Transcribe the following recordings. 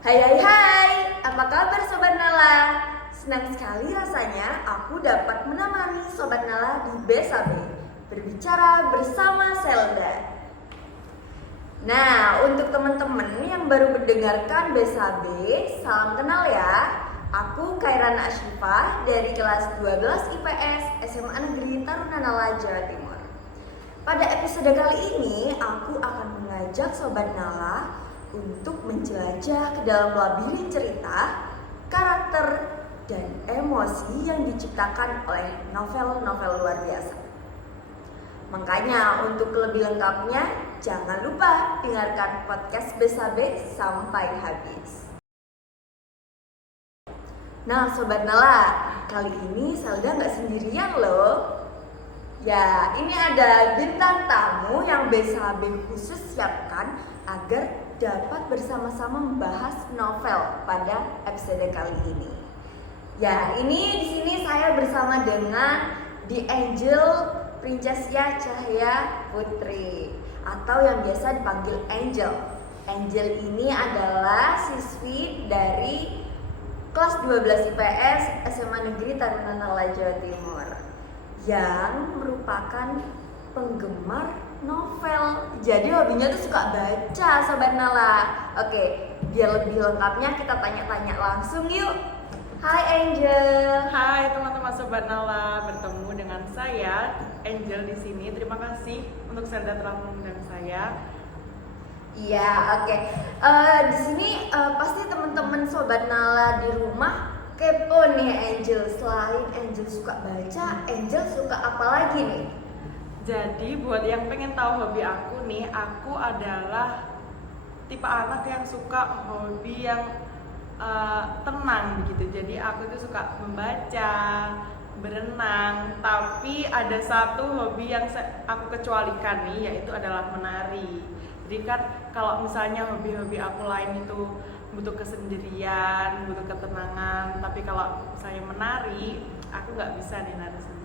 Hai hai hai, apa kabar Sobat Nala? Senang sekali rasanya aku dapat menemani Sobat Nala di Besabe berbicara bersama Selda. Nah, untuk teman-teman yang baru mendengarkan Besabe, salam kenal ya. Aku Kairana Asyifa dari kelas 12 IPS SMA Negeri Taruna Nala, Jawa Timur. Pada episode kali ini, aku akan mengajak Sobat Nala untuk menjelajah ke dalam labirin cerita, karakter, dan emosi yang diciptakan oleh novel-novel luar biasa. Makanya untuk lebih lengkapnya, jangan lupa dengarkan podcast Besabe sampai habis. Nah Sobat Nala, kali ini Selda nggak sendirian loh. Ya, ini ada bintang tamu yang Besabe khusus siapkan agar dapat bersama-sama membahas novel pada episode kali ini. Ya, ini di sini saya bersama dengan The Angel Princessia Cahaya Putri atau yang biasa dipanggil Angel. Angel ini adalah siswi dari kelas 12 IPS SMA Negeri Taruna Nala, Jawa Timur yang merupakan penggemar novel. Jadi hobinya tuh suka baca, Sobat Nala. Oke, biar lebih lengkapnya kita tanya-tanya langsung yuk. Hai Angel. Hai teman-teman Sobat Nala, bertemu dengan saya Angel di sini. Terima kasih untuk Selda telah mengundang saya. Iya, oke. Di sini pasti teman-teman Sobat Nala di rumah kepo nih Angel. Selain Angel suka baca, Angel suka apa lagi nih? Jadi buat yang pengen tahu hobi aku nih, aku adalah tipe anak yang suka hobi yang tenang begitu. Jadi aku tuh suka membaca, berenang. Tapi ada satu hobi yang aku kecualikan nih, yaitu adalah menari. Jadi kan kalau misalnya hobi-hobi aku lain itu butuh kesendirian, butuh ketenangan. Tapi kalau misalnya menari, aku nggak bisa nih nari sendiri.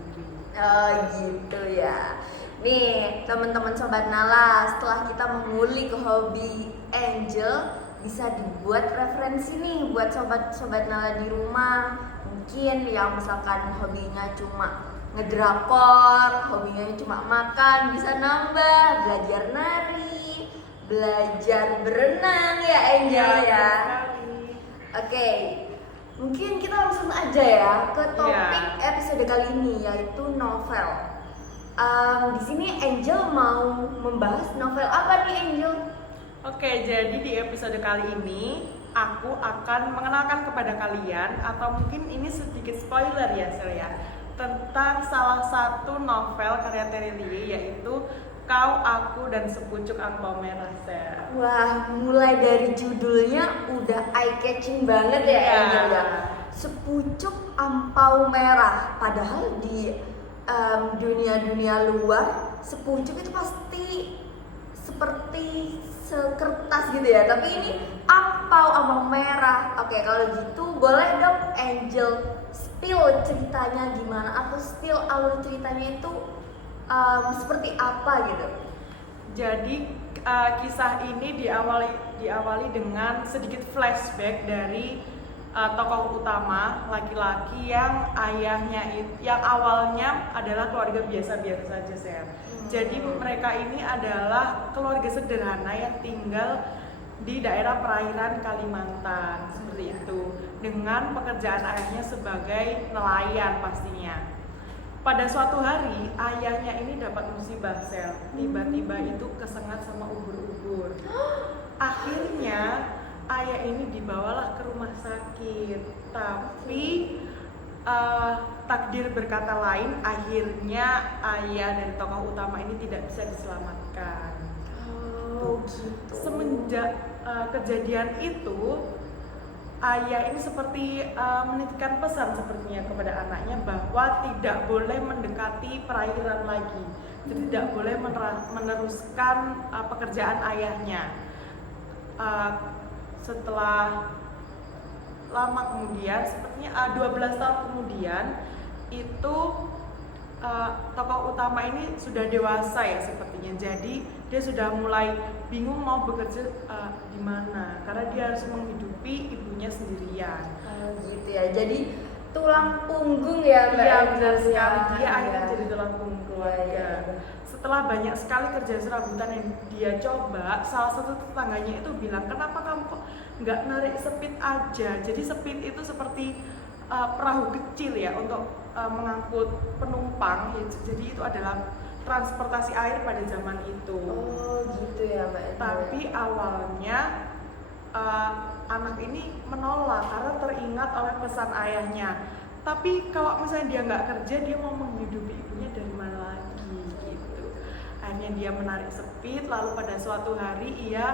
Oh gitu ya. Nih teman-teman Sobat Nala, setelah kita mengulik hobi Angel, bisa dibuat referensi nih buat sobat-sobat Nala di rumah. Mungkin yang misalkan hobinya cuma ngedrakor, hobinya cuma makan, bisa nambah belajar nari, belajar berenang ya Angel ya. Oke, mungkin kita langsung aja ya ke topik episode kali ini, yaitu novel. Di sini Angel mau membahas novel apa nih Angel? Oke, jadi di episode kali ini aku akan mengenalkan kepada kalian, atau mungkin ini sedikit spoiler ya Sel ya, tentang salah satu novel karya Terelie, yaitu Kau, Aku, dan Sepucuk Angpau Merah, Sel. Wah, mulai dari judulnya udah eye catching banget ya Angel ya. Sepucuk Angpau Merah. Padahal di dunia-dunia luar sepucuk itu pasti seperti sekertas gitu ya, tapi ini angpau merah. Oke, kalau gitu boleh dong Angel spill ceritanya gimana, atau spill alur ceritanya itu seperti apa gitu. Jadi kisah ini diawali dengan sedikit flashback dari tokoh utama laki-laki yang yang awalnya adalah keluarga biasa-biasa saja, Sel. Jadi mereka ini adalah keluarga sederhana yang tinggal di daerah perairan Kalimantan, seperti itu, dengan pekerjaan ayahnya sebagai nelayan pastinya. Pada suatu hari ayahnya ini dapat musibah, Sel. Tiba-tiba itu kesengat sama ubur-ubur. Akhirnya ayah ini dibawalah ke rumah sakit, tapi takdir berkata lain, akhirnya ayah dari tokoh utama ini tidak bisa diselamatkan. Oh gitu. Semenjak kejadian itu, ayah ini seperti menitipkan pesan sepertinya kepada anaknya bahwa tidak boleh mendekati perairan lagi, tidak boleh meneruskan pekerjaan ayahnya. Setelah lama kemudian, sepertinya 12 tahun kemudian, itu tokoh utama ini sudah dewasa ya sepertinya. Jadi dia sudah mulai bingung mau bekerja di mana karena dia harus menghidupi ibunya sendirian. Gitu ya. Jadi tulang punggung ya Mbak. Iya, Angel benar ya. sekali. Dia Iya. akhirnya jadi tulang punggung keluarga. Setelah banyak sekali kerja serabutan yang dia coba, salah satu tetangganya itu bilang, kenapa kamu kok nggak narik sepit aja? Jadi sepit itu seperti perahu kecil ya untuk mengangkut penumpang. Jadi itu adalah transportasi air pada zaman itu. Oh gitu ya Mbak. Tapi awalnya anak ini menolak karena teringat oleh pesan ayahnya. Tapi kalau misalnya dia nggak kerja, dia mau menghidupi ibunya dari mana lagi gitu. Akhirnya dia menarik sepit, lalu pada suatu hari ia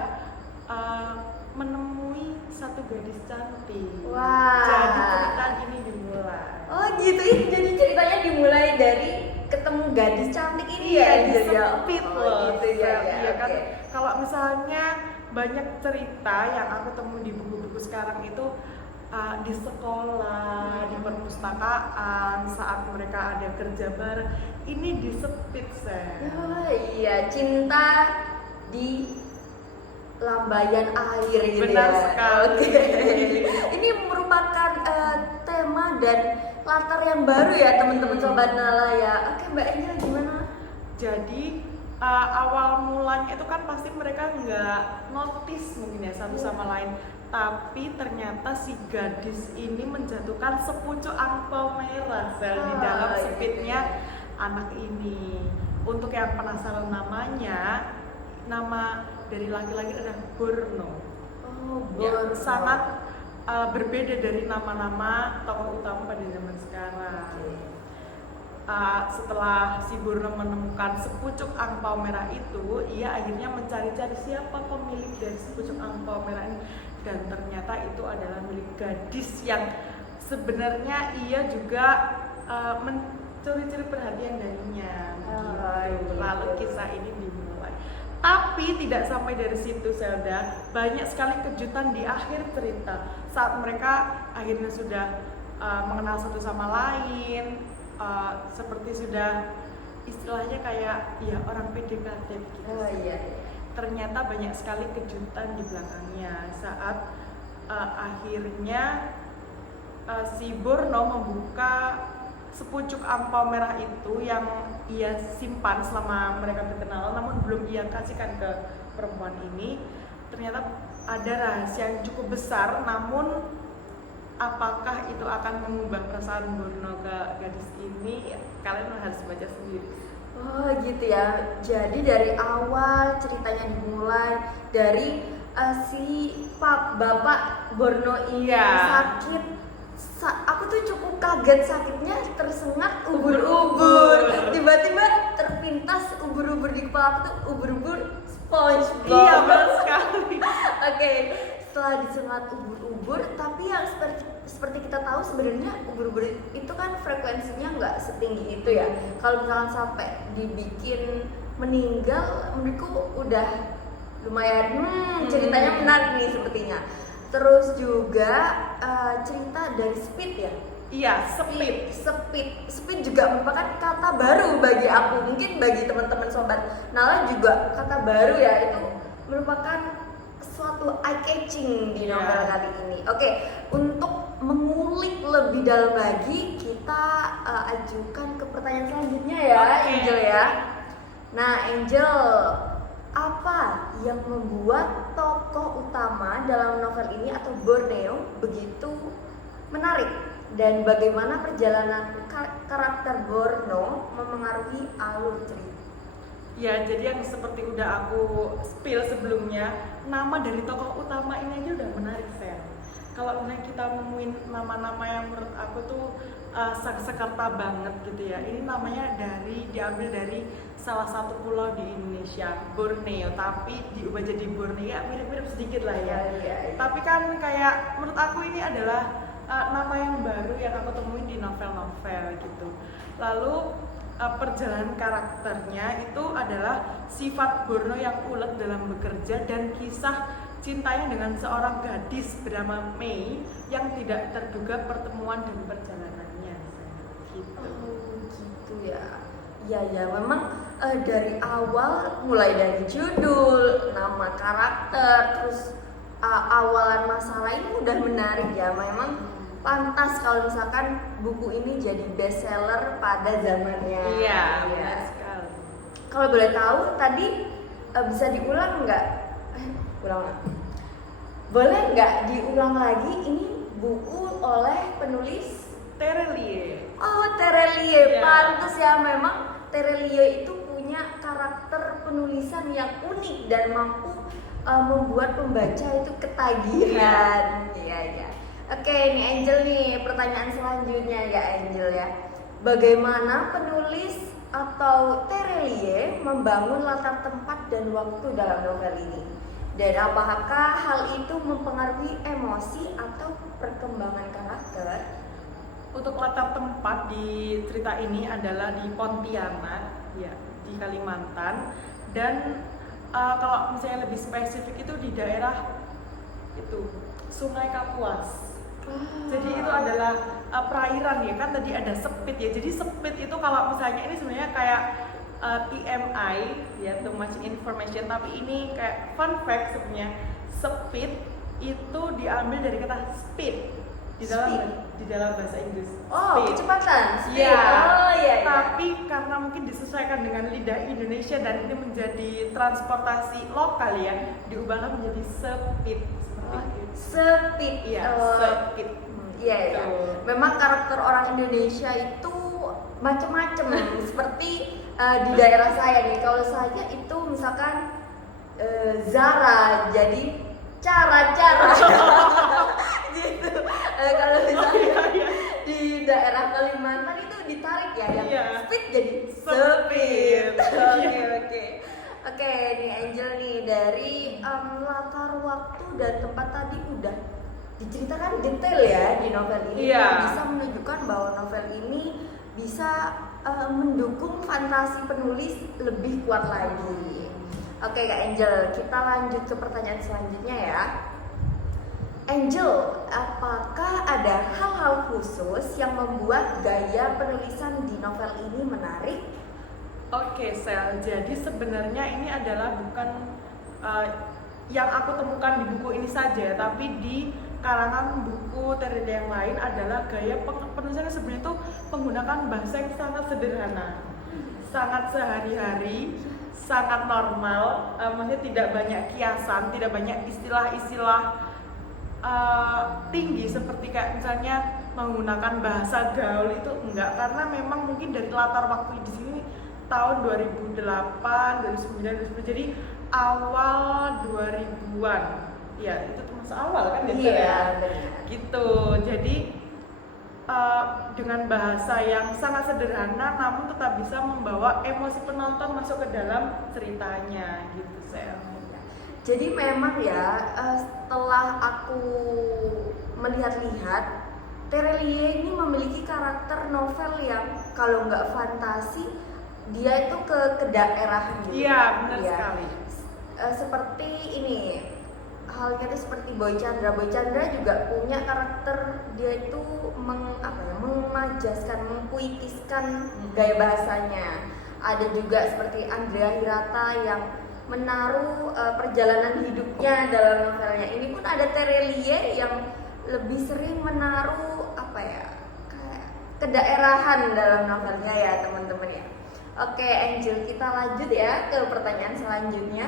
menemui satu gadis cantik. Wah. Jadi cerita ini dimulai. Oh gitu, ini jadi ceritanya dimulai dari ketemu gadis cantik ini ya. Di Angel ya? sepit Oh, loh. gitu ya. Iya kan. Oke. Kalau misalnya banyak cerita yang aku temui di buku-buku sekarang itu di sekolah, di perpustakaan, saat mereka ada kerja bareng, ini disepit saya. Oh iya, cinta di lambayan air gitu. Benar ya. sekali. Oke. Ini merupakan tema dan latar yang baru ya teman-teman Sobat Nala ya. Oke Mbak Angel gimana? Jadi awal mulanya itu kan pasti mereka nggak notice mungkin ya satu sama lain, tapi ternyata si gadis ini menjatuhkan sepucuk angpau merah di dalam gitu sepitnya ya. anak ini. Untuk yang penasaran namanya, nama dari laki-laki adalah Borno. Oh, Ya, Borno. sangat berbeda dari nama-nama tokoh utama pada zaman sekarang. Setelah si Borno menemukan sepucuk angpau merah itu, ia akhirnya mencari-cari siapa pemilik dari sepucuk angpau merah ini, dan ternyata itu adalah milik gadis yang sebenarnya ia juga mencuri-curi perhatian darinya. Gitu. Lalu kisah ini dimulai. Tapi tidak sampai dari situ, Zelda. Banyak sekali kejutan di akhir cerita saat mereka akhirnya sudah mengenal satu sama lain. Seperti sudah istilahnya kayak ya orang PDKT gitu. Oh iya. Ternyata banyak sekali kejutan di belakangnya saat akhirnya si Borno membuka sepucuk angpau merah itu yang ia simpan selama mereka berkenalan, namun belum ia kasihkan ke perempuan ini. Ternyata ada rahasia yang cukup besar, namun apakah itu akan mengubah perasaan Borno ke gadis ini? Kalian harus baca sendiri. Oh gitu ya. Jadi dari awal ceritanya dimulai dari si bapak Borno ini sakit. Aku tuh cukup kaget, sakitnya tersengat ubur-ubur. Tiba-tiba terpintas ubur-ubur di kepala aku tuh ubur-ubur SpongeBob. Iya benar sekali. Oke, setelah disengat ubur-ubur, tapi yang seperti kita tahu sebenarnya ubur-ubur itu kan frekuensinya nggak setinggi itu ya. Kalau misalkan sampai dibikin meninggal, menurutku udah lumayan ceritanya menarik nih sepertinya. Terus juga cerita dari Speed ya. Iya, Speed juga merupakan kata baru bagi aku. Mungkin bagi teman-teman Sobat Nala juga kata baru ya. Itu merupakan suatu eye catching di novel kali ini. Oke, untuk mengulik lebih dalam lagi, kita ajukan ke pertanyaan selanjutnya ya, Angel ya. Nah, Angel, apa yang membuat tokoh utama dalam novel ini atau Borneo begitu menarik, dan bagaimana perjalanan karakter Borno memengaruhi alur cerita? Ya, jadi yang seperti udah aku spill sebelumnya, nama dari tokoh utama ini aja udah menarik, Sen. Kalau misalnya kita nemuin nama-nama yang menurut aku tuh Sanskerta banget gitu ya. Ini namanya diambil dari salah satu pulau di Indonesia, Borneo, tapi diubah jadi Borneo, ya mirip-mirip sedikit lah ya. Tapi kan kayak menurut aku ini adalah nama yang baru yang aku temuin di novel-novel gitu. Lalu perjalanan karakternya itu adalah sifat Borno yang ulet dalam bekerja dan kisah cintanya dengan seorang gadis bernama Mei yang tidak terduga pertemuan dan perjalanannya gitu. Oh gitu ya. Iya ya, memang dari awal mulai dari judul, nama karakter, terus awalan masalah ini udah menarik ya. Memang pantas kalau misalkan buku ini jadi bestseller pada zamannya. Iya, Iya. benar sekali. Kalau boleh tahu tadi bisa diulang nggak? Ulang nggak? Boleh nggak diulang lagi? Ini buku oleh penulis Terelie. Oh, Terelie. Iya. Pantes ya, memang Terelie itu punya karakter penulisan yang unik dan mampu membuat pembaca itu ketagihan. Iya, iya. Oke, ini Angel nih, pertanyaan selanjutnya ya Angel ya. Bagaimana penulis atau Terelie membangun latar tempat dan waktu dalam novel ini? Dan apakah hal itu mempengaruhi emosi atau perkembangan karakter? Untuk latar tempat di cerita ini adalah di Pontianak, ya, di Kalimantan. Dan kalau misalnya lebih spesifik itu di daerah itu Sungai Kapuas. Jadi itu adalah perairan ya kan, tadi ada Sepit ya. Jadi Sepit itu kalau misalnya ini sebenarnya kayak TMI ya, too much information, tapi ini kayak fun fact sebenarnya. Sepit itu diambil dari kata speed di dalam bahasa Inggris. Oh, Speed. kecepatan. Speed. Iya. Oh iya. Tapi karena mungkin disesuaikan dengan lidah Indonesia dan ini menjadi transportasi lokal ya, diubahlah menjadi Sepit seperti itu. Speed. Iya, Sepit. Iya ya. Memang karakter orang Indonesia itu macam-macam. Seperti di daerah saya nih, kalau saya itu misalkan Zara, jadi cara-cara gitu. Kalau misalnya di daerah Kalimantan itu ditarik ya, yang Iya. speed jadi Sepit. Oke, nih Angel nih, dari latar waktu dan tempat tadi udah diceritakan detail ya di novel ini. Iya. Bisa menunjukkan bahwa novel ini bisa mendukung fantasi penulis lebih kuat lagi. Oke Kak Angel, kita lanjut ke pertanyaan selanjutnya ya. Angel, apakah ada hal-hal khusus yang membuat gaya penulisan di novel ini menarik? Oke, Sel. Jadi sebenarnya ini adalah bukan yang aku temukan di buku ini saja, tapi di karangan buku Terelie yang lain adalah gaya penulisannya sebenarnya itu menggunakan bahasa yang sangat sederhana, sangat sehari-hari, sangat normal. Maksudnya tidak banyak kiasan, tidak banyak istilah-istilah tinggi seperti kayak misalnya menggunakan bahasa gaul itu enggak, karena memang mungkin dari latar waktu di sini tahun 2008, 2009, 2010, jadi awal 2000-an. Ya, itu termasuk awal kan ya? Iya, benar. Gitu. Jadi dengan bahasa yang sangat sederhana namun tetap bisa membawa emosi penonton masuk ke dalam ceritanya gitu, Sel. Jadi memang ya, setelah aku melihat-lihat, Terelie ini memiliki karakter novel yang kalau nggak fantasi, dia itu ke daerah gitu. Iya, benar Ya. sekali. Seperti ini, halnya itu seperti Boy Chandra. Boy Chandra juga punya karakter, dia itu memajaskan, mempuitiskan gaya bahasanya. Ada juga seperti Andrea Hirata yang menaruh perjalanan hidupnya dalam novelnya. Ini pun ada Terelie yang lebih sering menaruh kayak kedaerahan dalam novelnya ya teman-teman ya. Oke Angel, kita lanjut ya ke pertanyaan selanjutnya.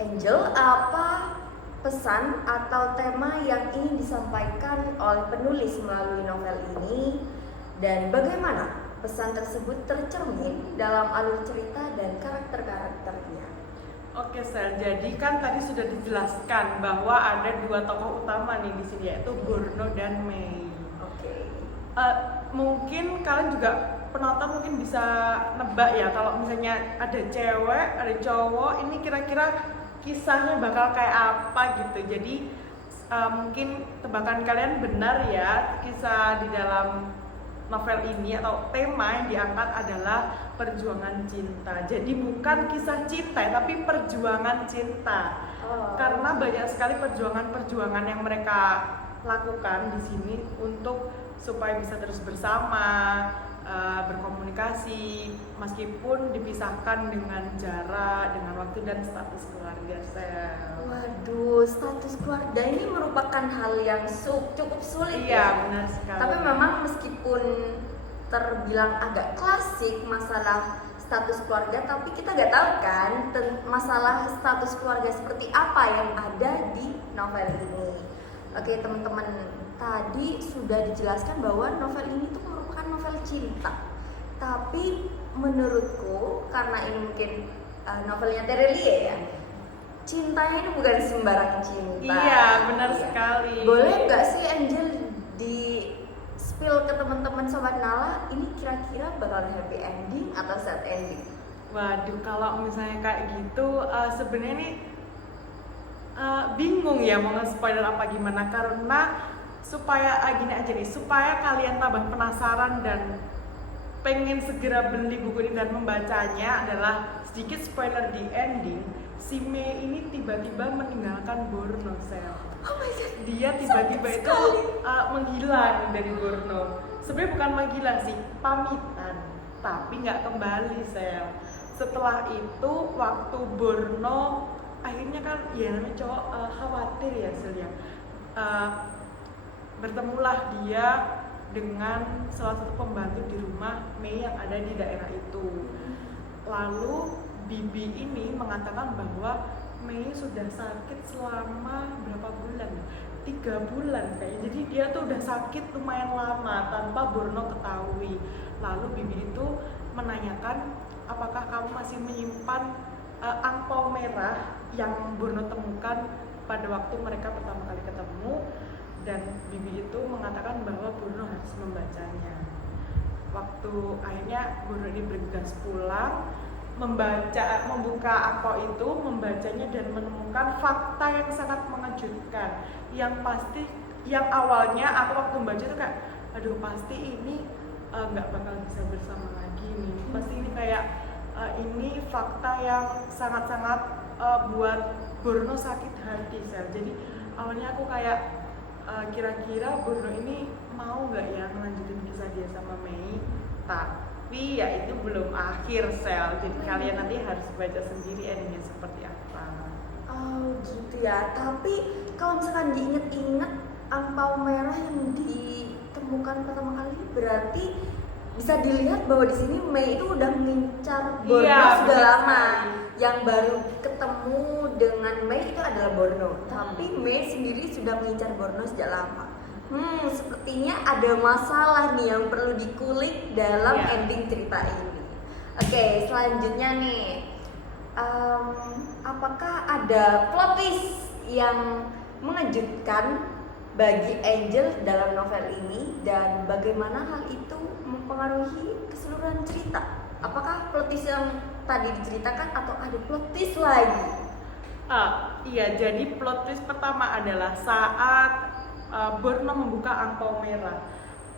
Angel, apa pesan atau tema yang ingin disampaikan oleh penulis melalui novel ini, dan bagaimana pesan tersebut tercermin dalam alur cerita dan karakter-karakternya? Oke, Sel. Jadi kan tadi sudah dijelaskan bahwa ada dua tokoh utama nih di sini, yaitu Borno dan Mei. Oke. Mungkin kalian juga penonton mungkin bisa nebak ya, kalau misalnya ada cewek, ada cowok, ini kira-kira kisahnya bakal kayak apa gitu. Jadi mungkin tebakan kalian benar ya, kisah di dalam novel ini atau tema yang diangkat adalah perjuangan cinta. Jadi bukan kisah cinta, tapi perjuangan cinta. Karena banyak sekali perjuangan-perjuangan yang mereka lakukan di sini untuk supaya bisa terus bersama, berkomunikasi meskipun dipisahkan dengan jarak, dengan waktu dan status keluarga Sel. Waduh, status keluarga ini merupakan hal yang cukup sulit Iya, ya. benar sekali. Tapi memang meskipun terbilang agak klasik masalah status keluarga, tapi kita nggak tahu kan masalah status keluarga seperti apa yang ada di novel ini. Oke teman-teman, tadi sudah dijelaskan bahwa novel ini tuh merupakan novel cinta. Tapi menurutku karena ini mungkin novelnya Terelie ya, cintanya ini bukan sembarang cinta. Iya, benar Iya. sekali. Boleh nggak sih Angel di spill ke teman-teman Sobat Nala, ini kira-kira bakal happy ending atau sad ending? Waduh, kalau misalnya kayak gitu, sebenarnya nih bingung ya mau nge-spoiler apa gimana, karena supaya gini aja nih, supaya kalian tambah penasaran dan pengen segera beli buku ini dan membacanya, adalah sedikit spoiler di ending. Si Mei ini tiba-tiba meninggalkan Borno, Sel. Oh my god. Dia tiba-tiba Sakit itu sekali. menghilang dari Borno. Sebenarnya bukan menghilang sih, pamitan, tapi nggak kembali, Sel. Setelah itu waktu Borno akhirnya kan ya namanya cowok khawatir ya, Sel ya. Bertemulah dia dengan salah satu pembantu di rumah Mei yang ada di daerah itu. Lalu Bibi ini mengatakan bahwa Mei sudah sakit selama berapa bulan? 3 bulan kayaknya. Jadi dia tuh udah sakit lumayan lama tanpa Borno ketahui. Lalu Bibi itu menanyakan, apakah kamu masih menyimpan angpau merah yang Borno temukan pada waktu mereka pertama kali ketemu? Dan Bibi itu mengatakan bahwa Borno harus membacanya. Waktu akhirnya Borno ini bergegas pulang, membuka angpau itu, membacanya dan menemukan fakta yang sangat mengejutkan. Yang pasti, yang awalnya aku waktu membaca itu kayak, aduh pasti ini nggak bakal bisa bersama lagi nih. Pasti ini kayak ini fakta yang sangat-sangat buat Borno sakit hati, Sel. Jadi awalnya aku kayak kira-kira Borno ini mau nggak ya melanjutin kisah dia sama Mei, tapi ya itu belum akhir, Sel. Jadi kalian nanti harus baca sendiri endingnya seperti apa. Oh gitu ya. Tapi kalau misalkan diinget-inget angpau merah yang ditemukan pertama kali, berarti bisa dilihat bahwa di sini Mei itu udah mengincar Borno Iya, sudah benar lama. sekali. Yang baru ketemu dengan Mei itu adalah Borno, tapi Mei sendiri sudah mengincar Borno sejak lama. Sepertinya ada masalah nih yang perlu dikulik dalam Iya. ending cerita ini. Oke, selanjutnya nih, apakah ada plot twist yang mengejutkan bagi Angel dalam novel ini, dan bagaimana hal itu mempengaruhi keseluruhan cerita? Apakah plot twist yang tadi diceritakan atau ada plot twist lagi? Iya, jadi plot twist pertama adalah saat Borno membuka angpau merah.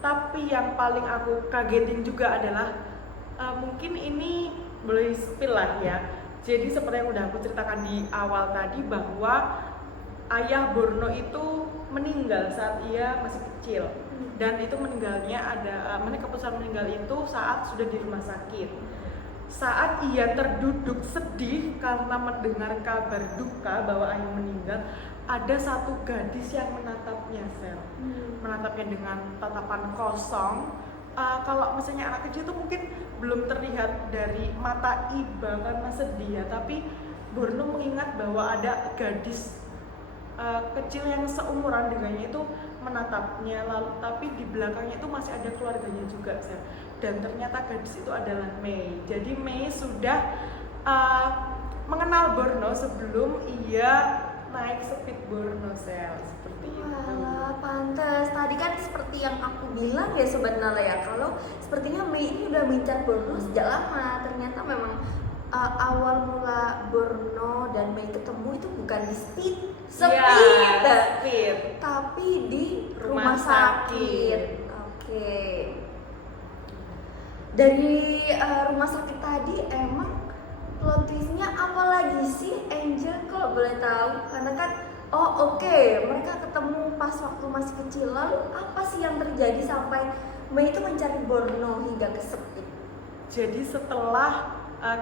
Tapi yang paling aku kagetin juga adalah mungkin ini boleh spill lah ya. Jadi seperti yang udah aku ceritakan di awal tadi, bahwa ayah Borno itu meninggal saat ia masih kecil, dan itu meninggalnya keputusan meninggal itu saat sudah di rumah sakit. Saat ia terduduk sedih karena mendengar kabar duka bahwa ayah meninggal, ada satu gadis yang menatapnya, Sel. Menatapnya dengan tatapan kosong. Kalau misalnya anak kecil itu mungkin belum terlihat dari mata iba karena sedih ya, tapi Borno mengingat bahwa ada gadis kecil yang seumuran dengannya itu menatapnya, lalu tapi di belakangnya itu masih ada keluarganya juga, Sel. Dan ternyata gadis itu adalah Mei. Jadi Mei sudah mengenal Borno sebelum ia naik speed Borno, Sel. Seperti itu. Wah, pantes. Tadi kan seperti yang aku bilang ya Sobat Nala ya, kalau sepertinya Mei ini udah mengincar Borno sejak lama. Ternyata memang awal mula Borno dan Mei ketemu itu bukan di speed, tapi di rumah sakit. Oke. Dari rumah sakit tadi emang plot twistnya apa lagi sih Angel, kalau boleh tahu? Karena kan mereka ketemu pas waktu masih kecil. Lalu apa sih yang terjadi sampai Mei itu mencari Borno hingga ke Sepit? Jadi setelah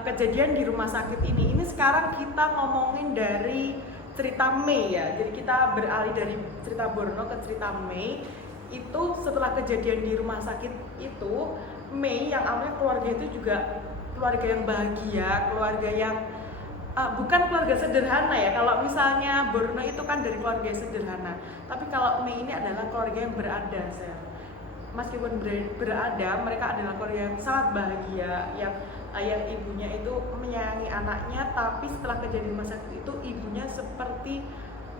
kejadian di rumah sakit ini sekarang kita ngomongin dari cerita Mei ya. Jadi kita beralih dari cerita Borno ke cerita Mei. Itu setelah kejadian di rumah sakit itu, Mei yang awalnya keluarga itu juga keluarga yang bahagia, keluarga yang bukan keluarga sederhana ya. Kalau misalnya Borno itu kan dari keluarga yang sederhana, tapi kalau Mei ini adalah keluarga yang berada, meskipun berada, mereka adalah keluarga yang sangat bahagia, yang ayah ibunya itu menyayangi anaknya, tapi setelah kejadian rumah sakit itu ibunya seperti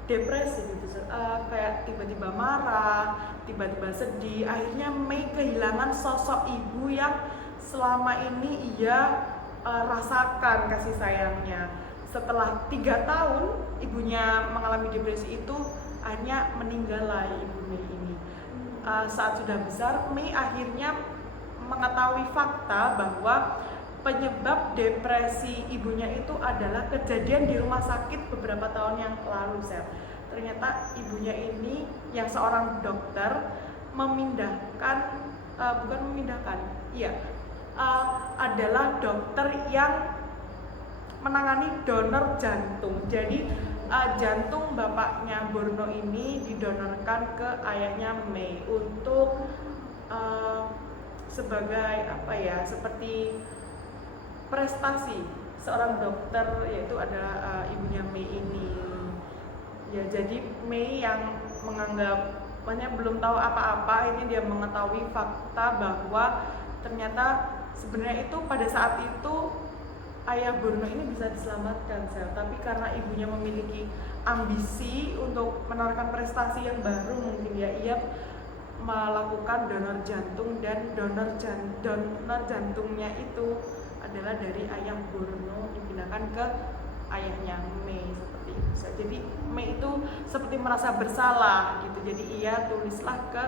depresi gitu, kayak tiba-tiba marah, tiba-tiba sedih. Akhirnya Mei kehilangan sosok ibu yang selama ini ia rasakan kasih sayangnya. Setelah 3 tahun ibunya mengalami depresi itu, akhirnya meninggallah ibu Mei ini. Saat sudah besar, Mei akhirnya mengetahui fakta bahwa penyebab depresi ibunya itu adalah kejadian di rumah sakit beberapa tahun yang lalu, Sel. Ternyata ibunya ini yang seorang dokter adalah dokter yang menangani donor jantung. Jadi jantung bapaknya Borno ini didonorkan ke ayahnya Mei untuk sebagai seperti prestasi seorang dokter, yaitu adalah ibunya Mei ini. Ya, jadi Mei yang menganggap belum tahu apa-apa, ini dia mengetahui fakta bahwa ternyata sebenarnya itu pada saat itu ayah Borno ini bisa diselamatkan, tapi karena ibunya memiliki ambisi untuk menawarkan prestasi yang baru, mungkin ya ia melakukan donor jantung, dan donor jantungnya itu adalah dari ayah Borno dipindahkan ke ayahnya Mei, seperti itu. Jadi Mei itu seperti merasa bersalah gitu. Jadi ia tulislah ke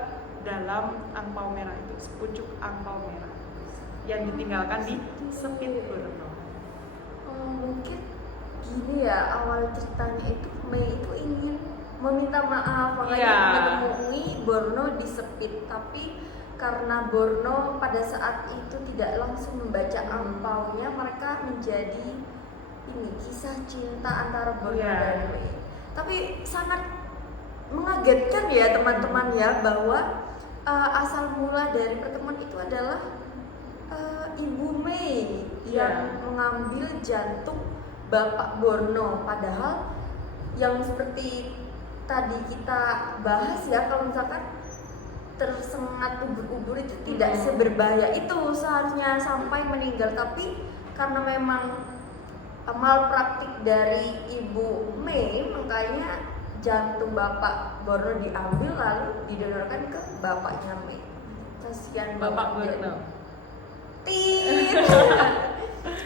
dalam angpau merah itu, sepucuk angpau merah yang ditinggalkan di Sepit Borno. Mungkin gini ya, awal ceritanya itu Mei itu ingin meminta maaf, makanya menemui Borno di Sepit, tapi karena Borno pada saat itu tidak langsung membaca angpaunya, mereka menjadi ini kisah cinta antara Borno dan Mei. Tapi sangat mengagetkan ya teman-teman ya, bahwa asal mula dari pertemuan itu adalah Ibu Mei yang mengambil jantung Bapak Borno, padahal yang seperti tadi kita bahas ya, kalau misalkan tersengat ubur-ubur itu tidak seberbahaya itu seharusnya sampai meninggal, tapi karena memang malpraktik dari Ibu Mei, makanya jantung Bapak Borno diambil lalu didonorkan ke bapaknya Mei. Kasihan Bapak Borno.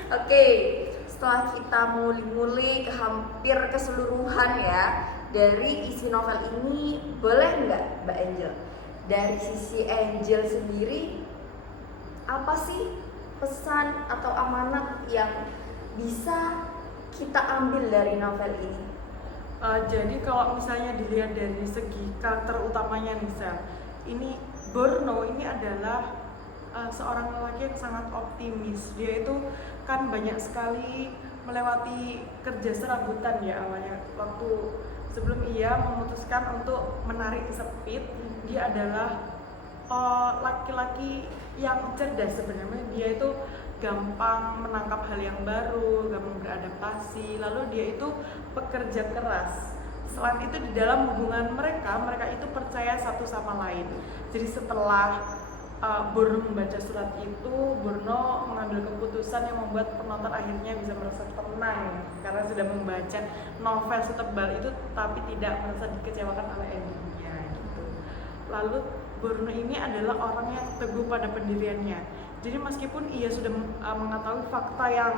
Oke, setelah kita ngulik-ngulik hampir keseluruhan ya dari isi novel ini, boleh nggak Mbak Angel, dari sisi Angel sendiri, apa sih pesan atau amanat yang bisa kita ambil dari novel ini? Jadi kalau misalnya dilihat dari segi karakter utamanya nih, ini Borno ini adalah seorang lelaki yang sangat optimis. Dia itu kan banyak sekali melewati kerja serabutan ya awalnya. Waktu sebelum ia memutuskan untuk menarik Sepit, dia adalah laki-laki yang cerdas sebenarnya. Dia itu gampang menangkap hal yang baru, gampang beradaptasi, lalu dia itu pekerja keras. Selain itu di dalam hubungan mereka itu percaya satu sama lain. Jadi setelah Borno membaca surat itu, Borno mengambil keputusan yang membuat penonton akhirnya bisa merasa tenang karena sudah membaca novel setebal itu tapi tidak merasa dikecewakan oleh endingnya gitu. Lalu Borno ini adalah orang yang teguh pada pendiriannya. Jadi meskipun ia sudah mengetahui fakta yang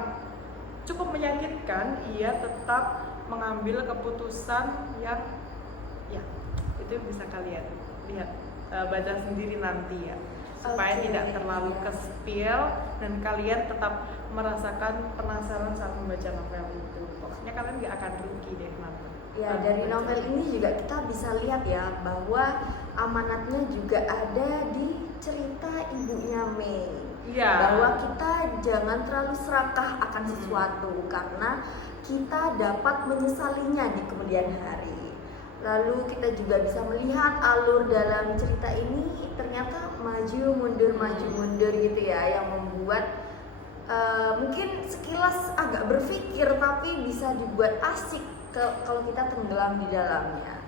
cukup menyakitkan, ia tetap mengambil keputusan yang itu bisa kalian lihat, baca sendiri nanti ya, supaya tidak terlalu ke-spill dan kalian tetap merasakan penasaran saat membaca novel itu. Pokoknya kalian gak akan rugi deh nonton. Ya, dari novel ini juga kita bisa lihat ya bahwa amanatnya juga ada di cerita ibunya Mei. Iya. Bahwa kita jangan terlalu serakah akan sesuatu karena kita dapat menyesalinya di kemudian hari. Lalu kita juga bisa melihat alur dalam cerita ini ternyata maju mundur gitu ya, yang membuat mungkin sekilas agak berpikir tapi bisa dibuat asik kalau kita tenggelam di dalamnya.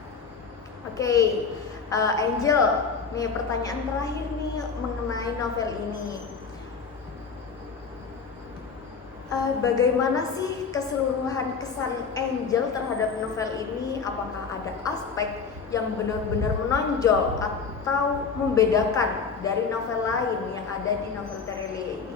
Oke, Angel, nih pertanyaan terakhir nih mengenai novel ini. Bagaimana sih keseluruhan kesan Angel terhadap novel ini? Apakah ada aspek yang benar-benar menonjol atau membedakan dari novel lain yang ada di novel Terelie ini?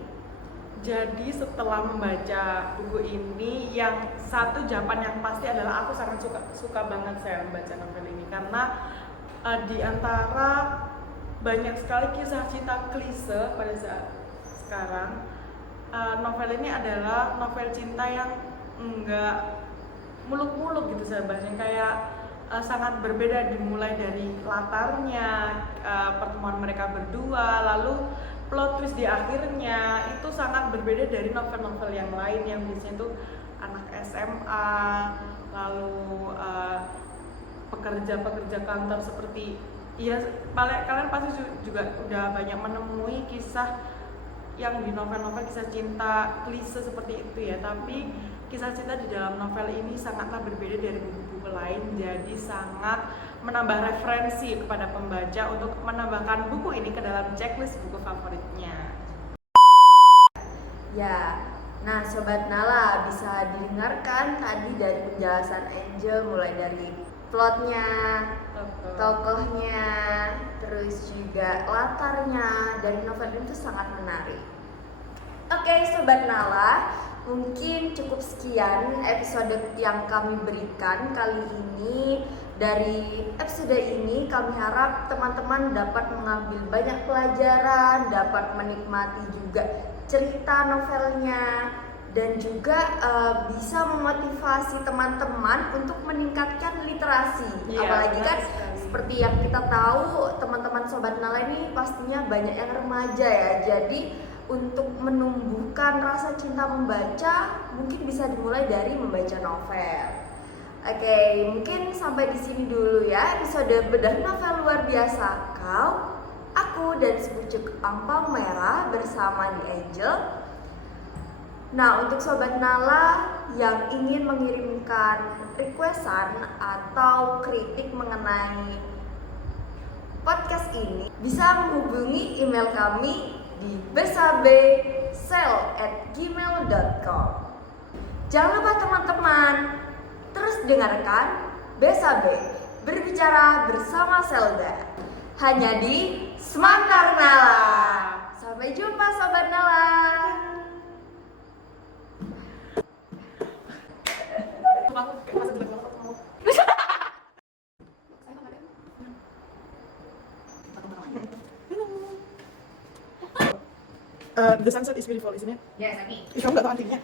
Jadi setelah membaca buku ini, yang satu jawaban yang pasti adalah aku sangat suka banget saya membaca novel ini karena di antara banyak sekali kisah cinta klise pada saat sekarang, novel ini adalah novel cinta yang enggak muluk-muluk gitu saya bahasnya, kayak sangat berbeda, dimulai dari latarnya, pertemuan mereka berdua, lalu plot twist di akhirnya itu sangat berbeda dari novel-novel yang lain yang biasanya tuh anak SMA, lalu pekerja kantor seperti ya kalian pasti juga udah banyak menemui kisah yang di novel-novel kisah cinta klise seperti itu ya, tapi kisah cinta di dalam novel ini sangatlah berbeda dari buku-buku lain, jadi sangat menambah referensi kepada pembaca untuk menambahkan buku ini ke dalam checklist buku favoritnya. Ya, nah Sobat Nala, bisa didengarkan tadi dari penjelasan Angel mulai dari plotnya, tokohnya, terus juga latarnya dari novel itu sangat menarik. Oke Sobat Nala, mungkin cukup sekian episode yang kami berikan kali ini. Dari episode ini kami harap teman-teman dapat mengambil banyak pelajaran, dapat menikmati juga cerita novelnya, dan juga bisa memotivasi teman-teman untuk meningkatkan literasi. Apalagi kan seperti yang kita tahu, teman-teman Sobat Nala ini pastinya banyak yang remaja ya. Jadi untuk menumbuhkan rasa cinta membaca mungkin bisa dimulai dari membaca novel. Oke, mungkin sampai di sini dulu ya episode bedah novel luar biasa Kau, Aku, dan Sepucuk Angpau Merah bersama The Angel. Nah, untuk Sobat Nala yang ingin mengirimkan requestan atau kritik mengenai podcast ini, bisa menghubungi email kami di besabesel@gmail.com. Jangan lupa teman-teman terus dengarkan Besabe berbicara bersama Selda hanya di Semantar Nala. Sampai jumpa Sobat Nala. The sunset is beautiful, isn't it? Yes, I mean. Kamu nggak tahu artinya?